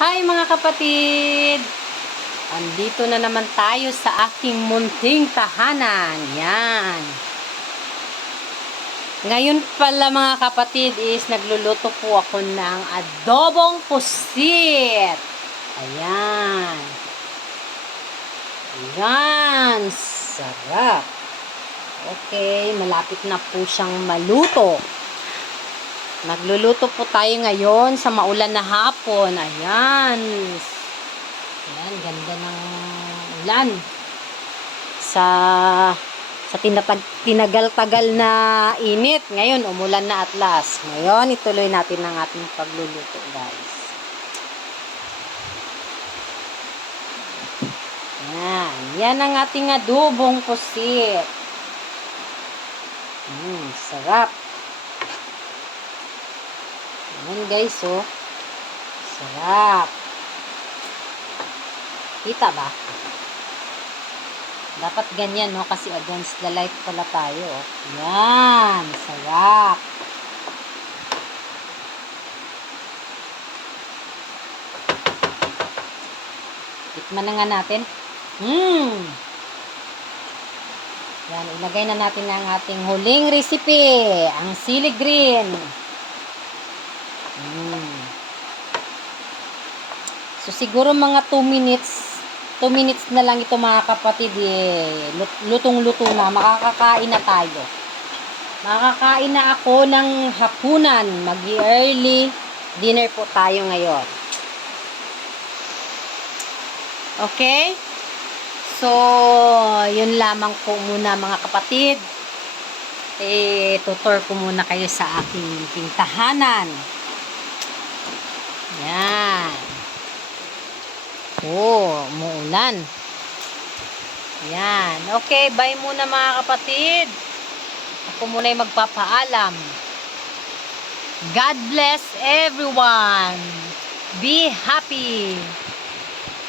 Hi mga kapatid! Andito na naman tayo sa aking munting tahanan. Yan. Ngayon pala mga kapatid is nagluluto po ako ng adobong pusit. Ayan. Ayan. Sarap. Okay, malapit na po siyang maluto. Nagluluto po tayo ngayon sa maulan na hapon. Ayan. Ayan, ganda ng ulan. Sa tinagal-tagal na init. Ngayon, umulan na at last. Ngayon, ituloy natin ang ating pagluluto, guys. Ayan. Yan ang ating adobong pusit. Sarap. Ayan guys, oh. Sarap. Kita ba? Dapat ganyan, no? Kasi against the light pala tayo, oh. Ayan. Sarap. Tikman na nga natin. Yan, ilagay na natin ang ating huling recipe. Ang sili green. So, siguro mga 2 minutes. 2 minutes na lang ito mga kapatid. Lutong-luto na. Makakakain na tayo. Makakain na ako ng hapunan. Mag-early dinner po tayo ngayon. Okay? So, yun lamang po muna mga kapatid. Tutor ko muna kayo sa aking tahanan. Yan. Oh, umuulan. Yan. Okay, bye muna mga kapatid. Ako muna yung magpapaalam. God bless everyone. Be happy.